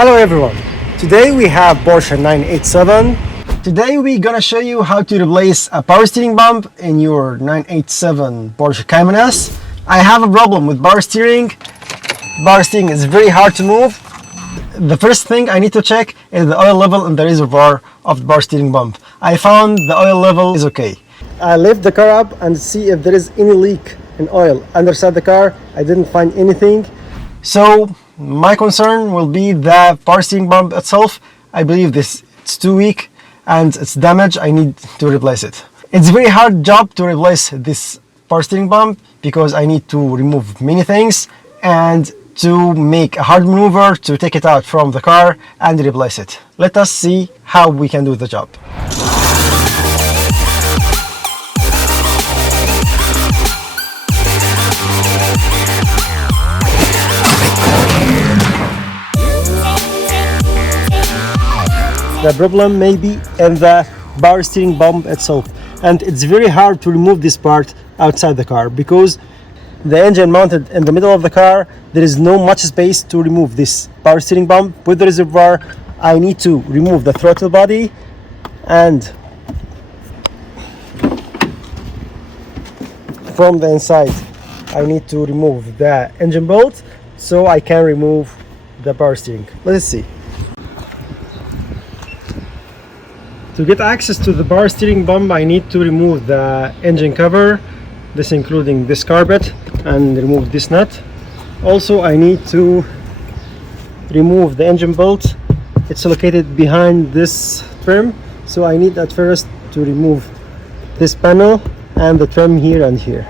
Hello everyone, today we have Porsche 987. Today we're gonna show you how to replace a power steering pump in your 987 Porsche Cayman S. I have a problem with power steering. Power steering is very hard to move. The first thing I need to check is the oil level in the reservoir of the power steering pump. I found the oil level is okay. I lift the car up and see if there is any leak in oil underside the car. I didn't find anything. So my concern will be the power steering pump itself. I believe it's too weak and it's damaged. I need to replace it. It's a very hard job to replace this power steering pump because I need to remove many things and to make a hard maneuver to take it out from the car and replace it. Let us see how we can do the job. The problem may be in the power steering pump itself, and it's very hard to remove this part outside the car because the engine mounted in the middle of the car. There is no much space to remove this power steering pump. With the reservoir, I need to remove the throttle body, and from the inside I need to remove the engine bolt so I can remove the power steering. Let's see. To get access to the power steering pump, I need to remove the engine cover, this including this carpet, and remove this nut. Also, I need to remove the engine bolt. It's located behind this trim, so I need at first to remove this panel and the trim here and here.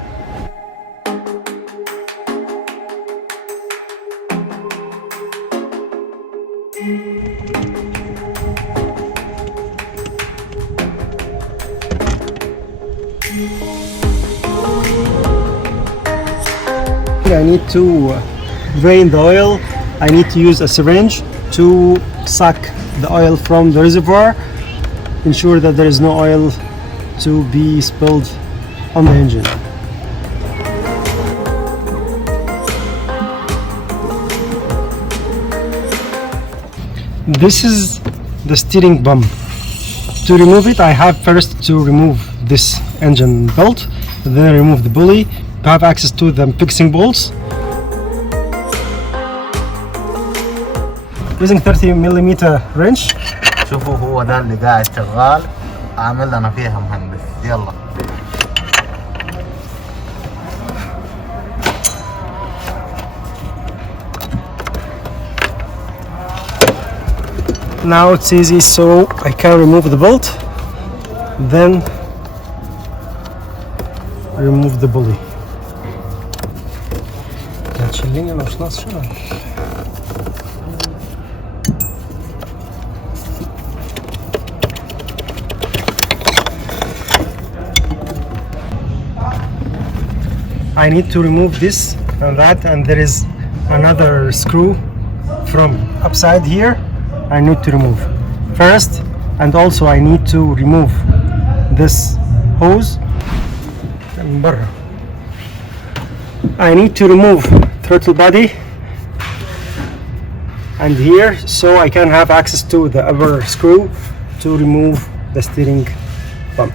I need to drain the oil. I need to use a syringe to suck the oil from the reservoir, ensure that there is no oil to be spilled on the engine. This is the steering pump. To remove it, I have first to remove this engine belt, then remove the pulley to have access to the fixing bolts. Using 30mm wrench. شوفوا هو ده اللي قاعد شغال عامل لنا فيها مهندس. يلا. Now it's easy, so I can remove the bolt, then remove the pulley. I need to remove this and that, and there is another screw from upside here I need to remove first, and also I need to remove this hose. I need to remove throttle body and here, so I can have access to the upper screw to remove the steering pump.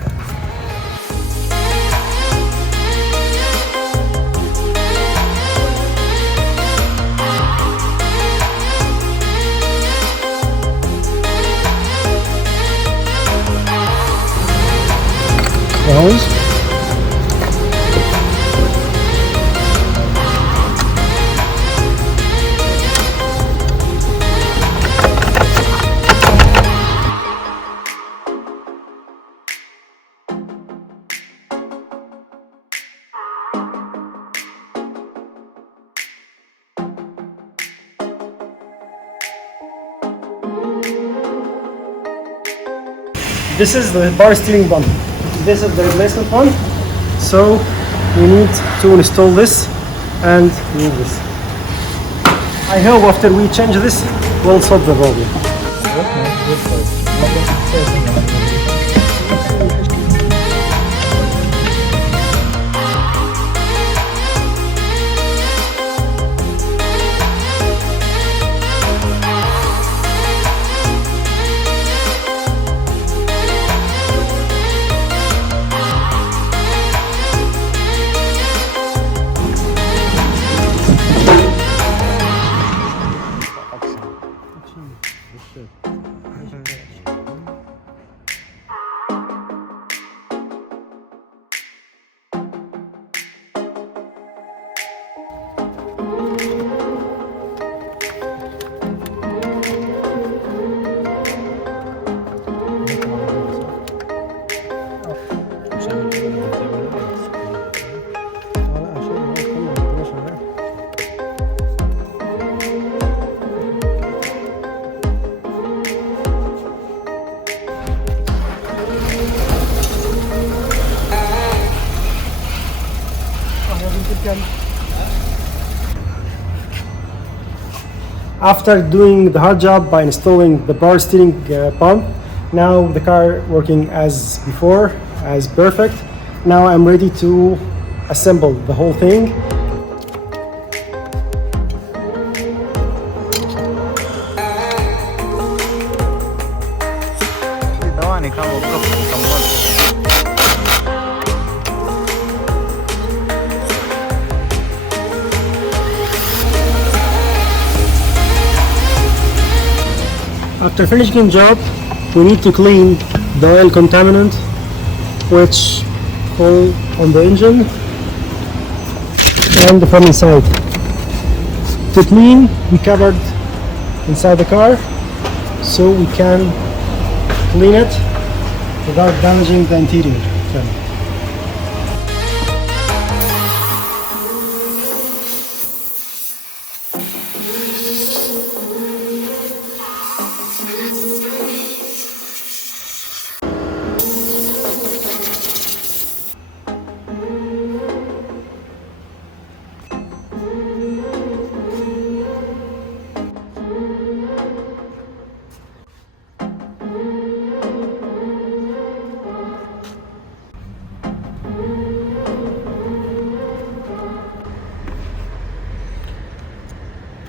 The hose. This is the power steering pump. This is the replacement one. So we need to install this and remove this. I hope after we change this, we'll solve the problem. After doing the hard job by installing the power steering pump, now the car working as before, as perfect. Now I'm ready to assemble the whole thing. ثواني كم وقفت كملت. After finishing the job, we need to clean the oil contaminant which fall on the engine and from inside. To clean, we covered inside the car so we can clean it without damaging the interior.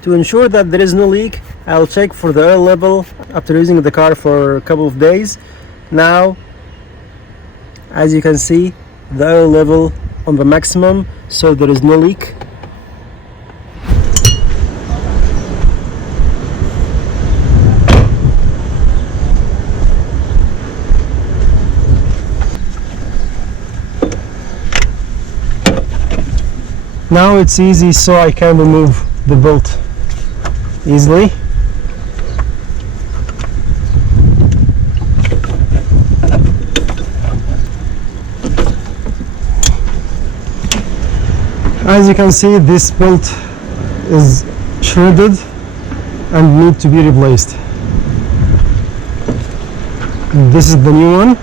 To ensure that there is no leak, I'll check for the oil level after using the car for a couple of days. Now, as you can see, the oil level on the maximum, so there is no leak. Now it's easy, so I can remove the bolt easily. As you can see, this bolt is shredded and need to be replaced. This is the new one.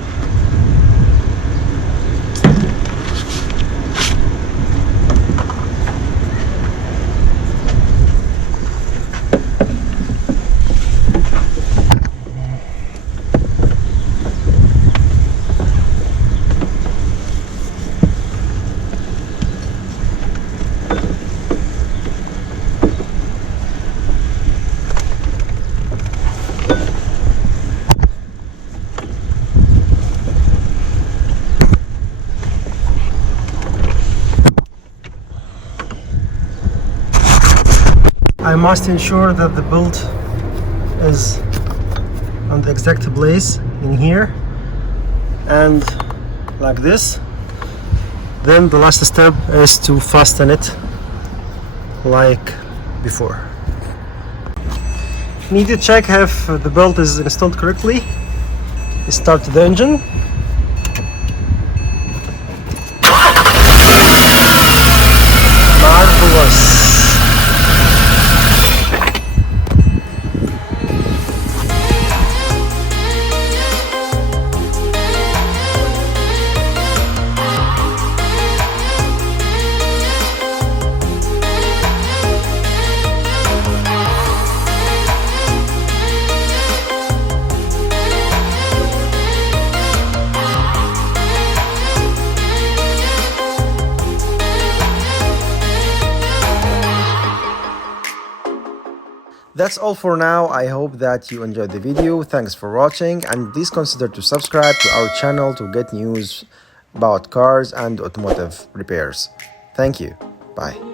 I must ensure that the bolt is on the exact place in here and like this. Then the last step is to fasten it like before. Need to check if the bolt is installed correctly. Start the engine. Marvelous. That's all for now. I hope that you enjoyed the video. Thanks for watching, and please consider to subscribe to our channel to get news about cars and automotive repairs. Thank you. Bye.